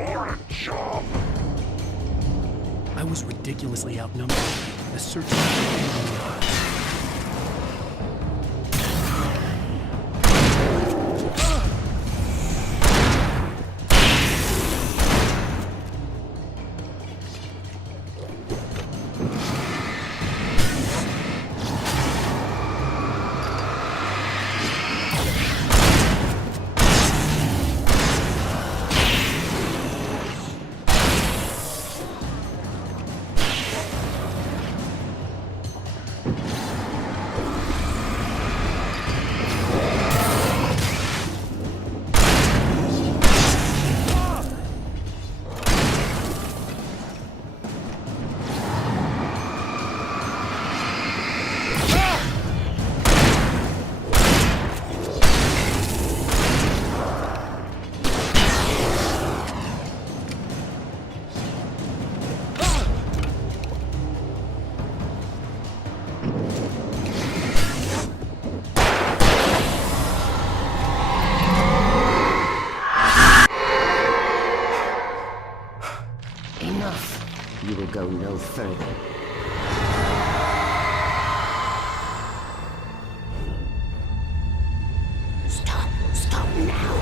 I was ridiculously outnumbered. The search was You will go no further. Stop now!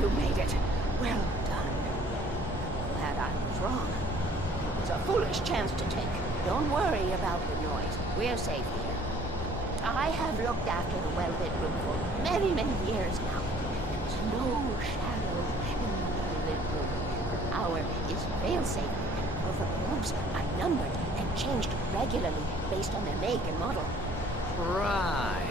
You made it. Well done. Glad I was wrong. It was a foolish chance to take. Don't worry about the noise. We're safe here. I have looked after the well-lit room for many, many years now. There's no shadow in the well-lit room. The power is fail-safe. Both of the rooms are numbered and changed regularly based on their make and model. Right.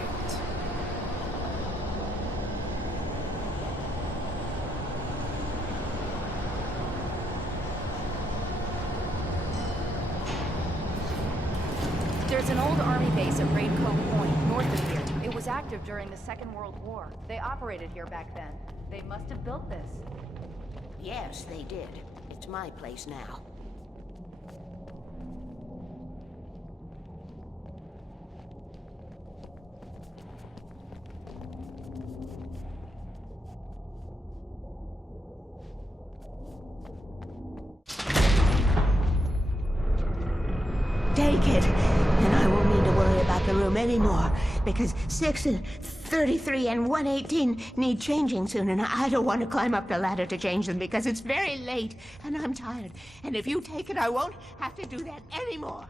There's an old army base at Raincoat Point, north of here. It was active during the Second World War. They operated here back then. They must have built this. Yes, they did. It's my place now. make it, then I won't need to worry about the room anymore, because 6 and 33 and 118 need changing soon, and I don't want to climb up the ladder to change them because it's very late, and I'm tired. And if you take it, I won't have to do that anymore.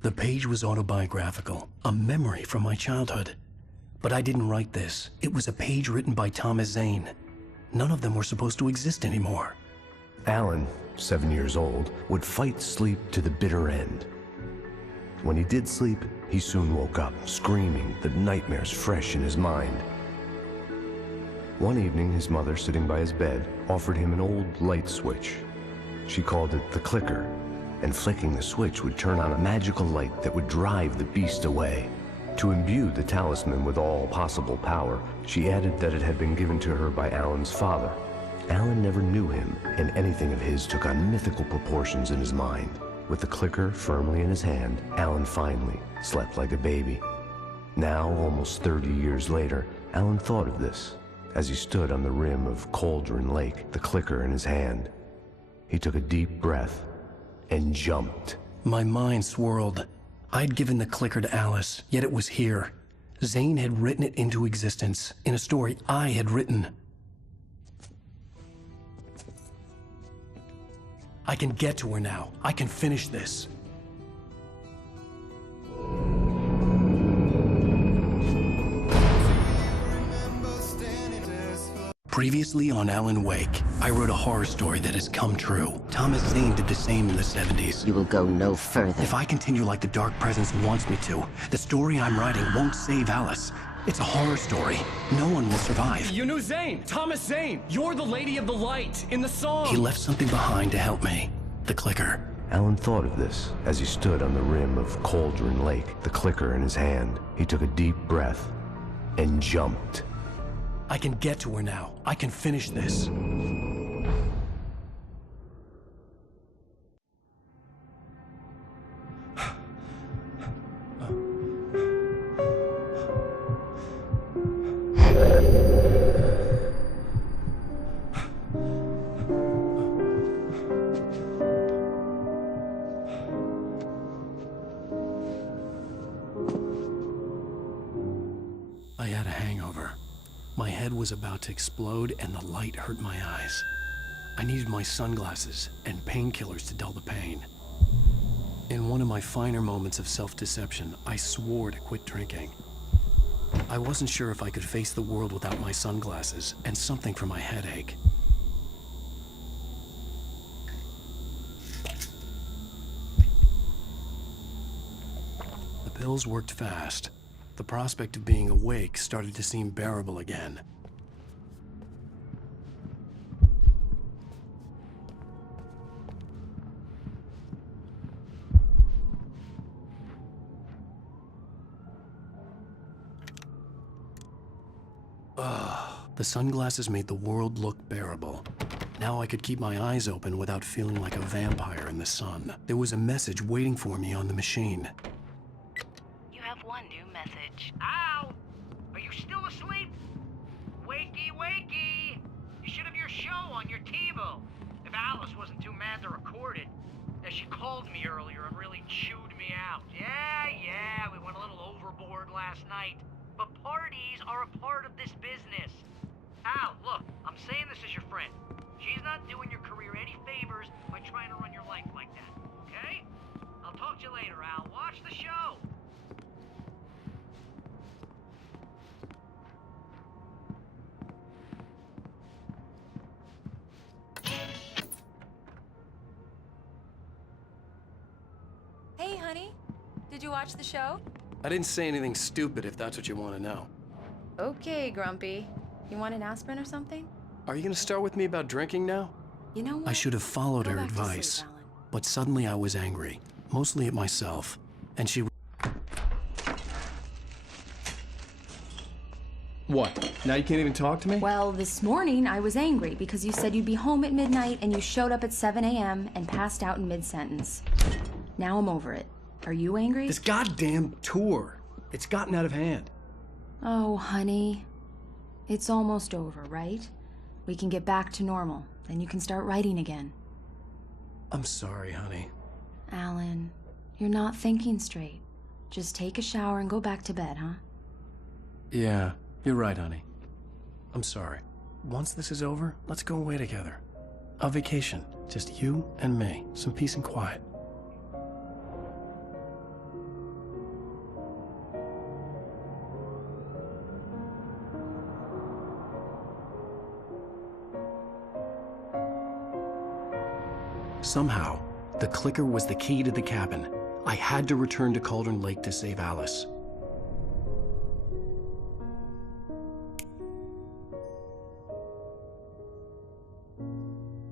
The page was autobiographical, a memory from my childhood. But I didn't write this. It was a page written by Thomas Zane. None of them were supposed to exist anymore. Alan, 7 years old, would fight sleep to the bitter end. When he did sleep, he soon woke up, screaming, the nightmares fresh in his mind. One evening, his mother, sitting by his bed, offered him an old light switch. She called it the clicker, and flicking the switch would turn on a magical light that would drive the beast away. To imbue the talisman with all possible power, she added that it had been given to her by Alan's father. Alan never knew him, and anything of his took on mythical proportions in his mind. With the clicker firmly in his hand, Alan finally slept like a baby. Now, almost 30 years later, Alan thought of this as he stood on the rim of Cauldron Lake, the clicker in his hand. He took a deep breath and jumped. My mind swirled. I'd given the clicker to Alice, yet it was here. Zane had written it into existence, in a story I had written. I can get to her now. I can finish this. Previously on Alan Wake, I wrote a horror story that has come true. Thomas Zane did the same in the 70s. You will go no further. If I continue like the Dark Presence wants me to, the story I'm writing won't save Alice. It's a horror story. No one will survive. You knew Zane! Thomas Zane! You're the Lady of the Light in the song! He left something behind to help me. The clicker. Alan thought of this as he stood on the rim of Cauldron Lake, the clicker in his hand. He took a deep breath and jumped. I can get to her now. I can finish this. I had a hangover. My head was about to explode and the light hurt my eyes. I needed my sunglasses and painkillers to dull the pain. In one of my finer moments of self-deception, I swore to quit drinking. I wasn't sure if I could face the world without my sunglasses and something for my headache. The pills worked fast. The prospect of being awake started to seem bearable again. The sunglasses made the world look bearable. Now I could keep my eyes open without feeling like a vampire in the sun. There was a message waiting for me on the machine. You have one new message. Ow! Are you still asleep? Wakey, wakey! You should have your show on your TiVo. If Alice wasn't too mad to record it. As she called me earlier and really chewed me out. Yeah, we went a little overboard last night. But parties are a part of this business. Al, look, I'm saying this as your friend. She's not doing your career any favors by trying to run your life like that, okay? I'll talk to you later, Al. Watch the show. Hey, honey. Did you watch the show? I didn't say anything stupid if that's what you want to know. Okay, Grumpy. You want an aspirin or something? Are you going to start with me about drinking now? You know what? I should have followed Go her back to sleep, advice. Alan. But suddenly I was angry, mostly at myself. And she... What? Now you can't even talk to me? Well, this morning I was angry because you said you'd be home at midnight and you showed up at 7 a.m. and passed out in mid-sentence. Now I'm over it. Are you angry? This goddamn tour. It's gotten out of hand. Oh, honey. It's almost over, right? We can get back to normal. Then you can start writing again. I'm sorry, honey. Alan, you're not thinking straight. Just take a shower and go back to bed, huh? Yeah, you're right, honey. I'm sorry. Once this is over, let's go away together. A vacation. Just you and me. Some peace and quiet. Somehow, the clicker was the key to the cabin. I had to return to Cauldron Lake to save Alice.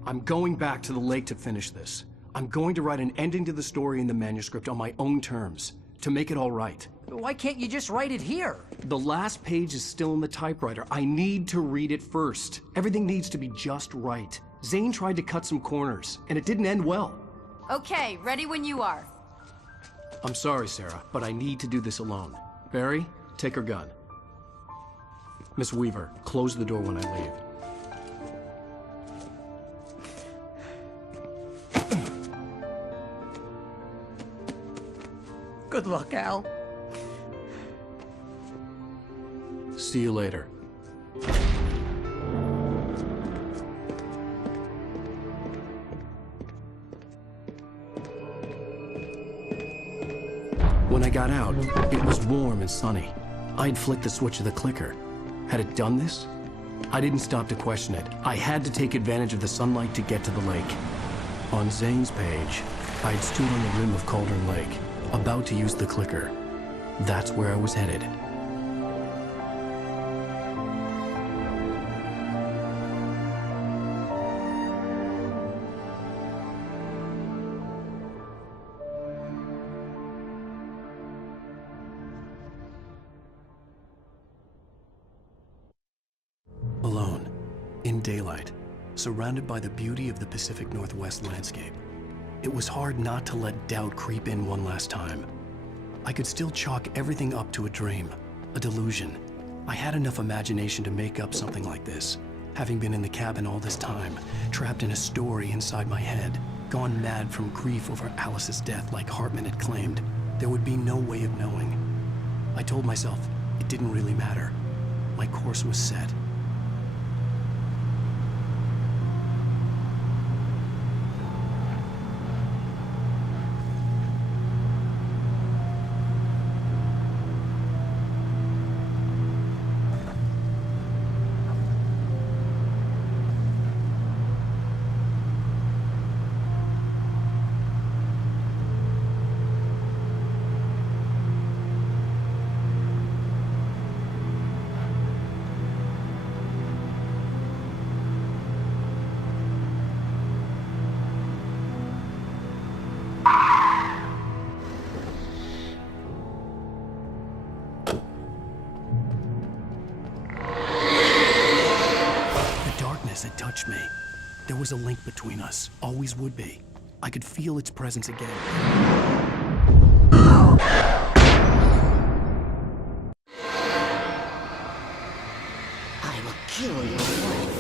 I'm going back to the lake to finish this. I'm going to write an ending to the story in the manuscript on my own terms, to make it all right. Why can't you just write it here? The last page is still in the typewriter. I need to read it first. Everything needs to be just right. Zane tried to cut some corners, and it didn't end well. Okay, ready when you are. I'm sorry, Sarah, but I need to do this alone. Barry, take her gun. Miss Weaver, close the door when I leave. Good luck, Al. See you later. When I got out, it was warm and sunny. I'd flicked the switch of the clicker. Had it done this? I didn't stop to question it. I had to take advantage of the sunlight to get to the lake. On Zane's page, I'd stood on the rim of Cauldron Lake, about to use the clicker. That's where I was headed. Alone, in daylight, surrounded by the beauty of the Pacific Northwest landscape. It was hard not to let doubt creep in one last time. I could still chalk everything up to a dream, a delusion. I had enough imagination to make up something like this, having been in the cabin all this time, trapped in a story inside my head, gone mad from grief over Alice's death like Hartman had claimed. There would be no way of knowing. I told myself it didn't really matter. My course was set. Had touched me. There was a link between us, always would be. I could feel its presence again. I will kill your wife.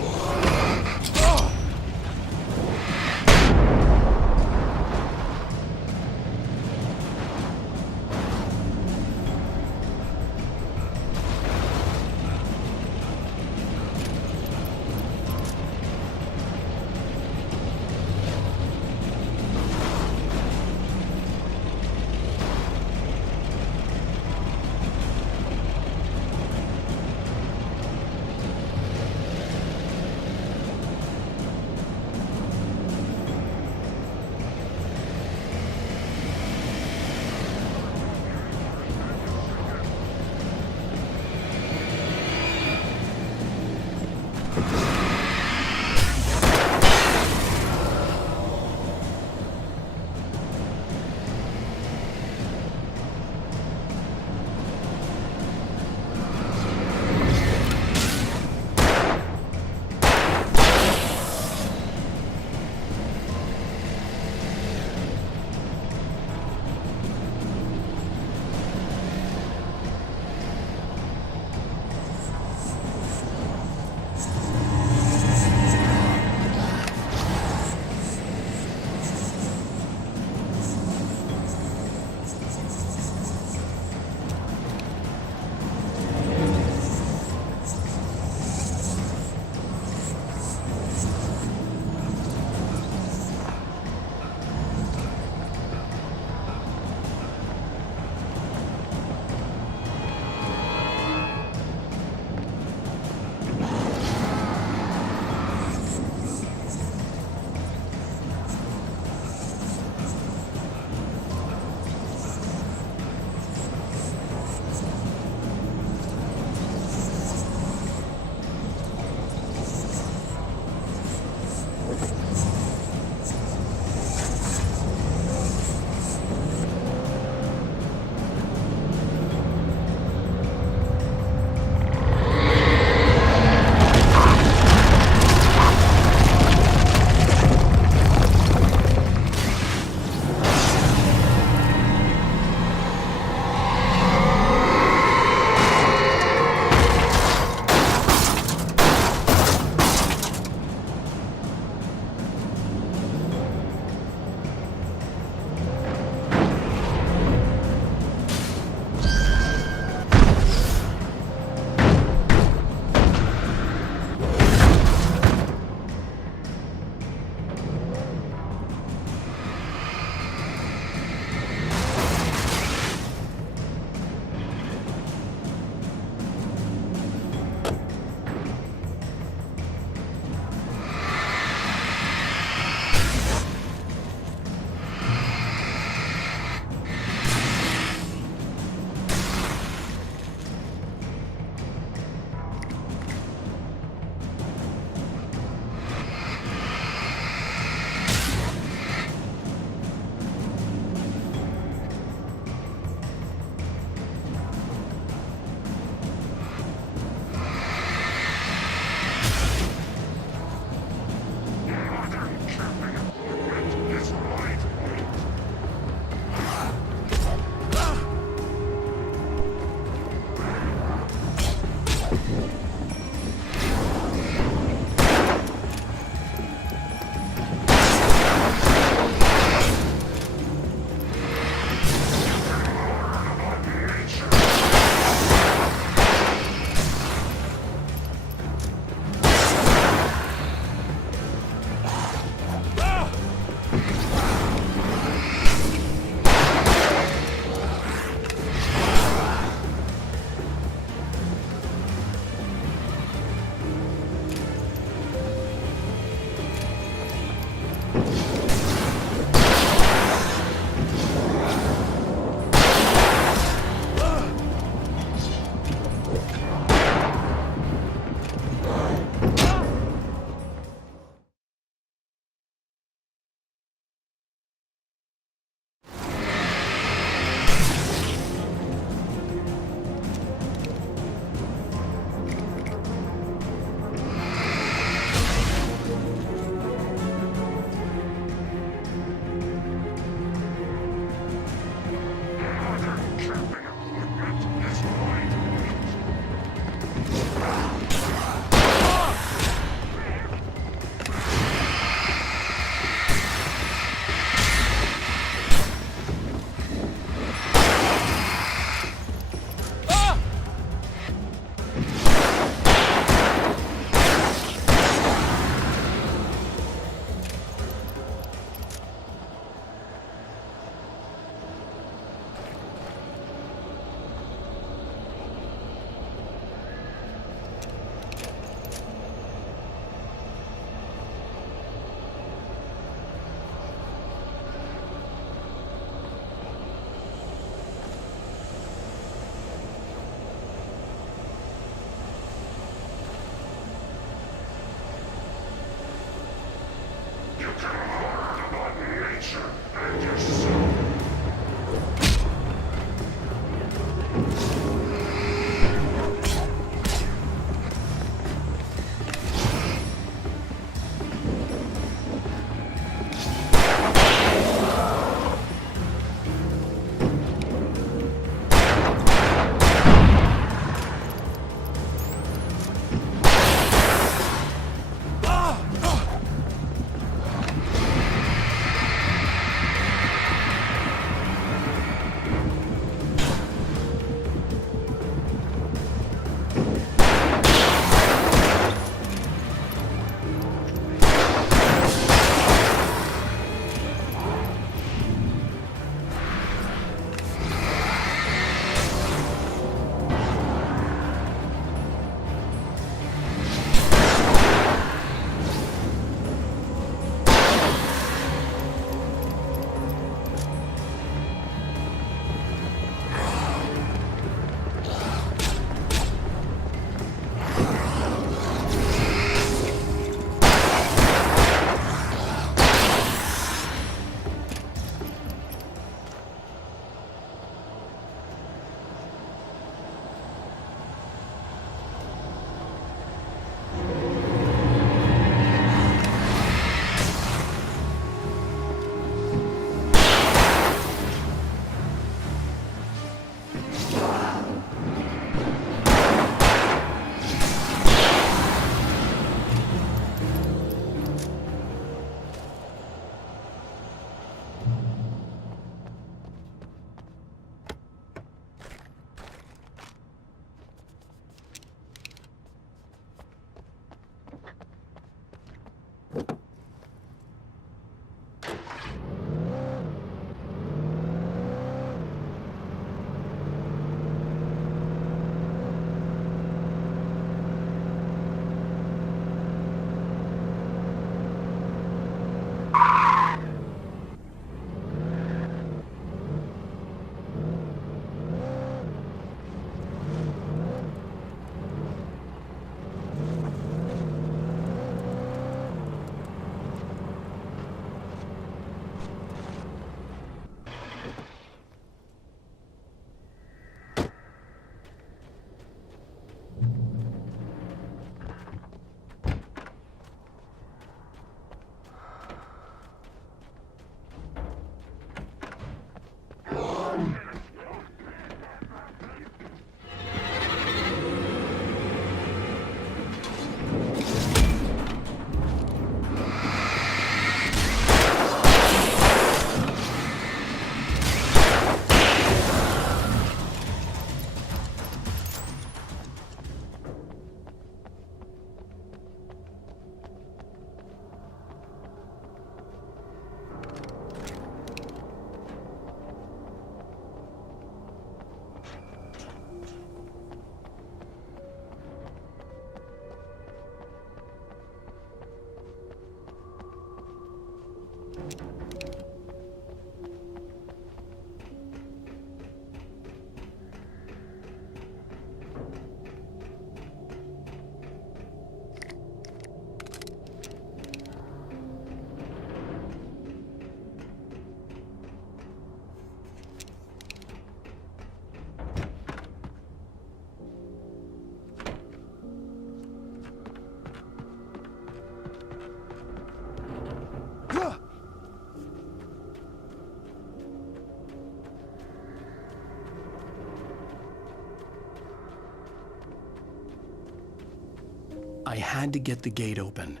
I had to get the gate open,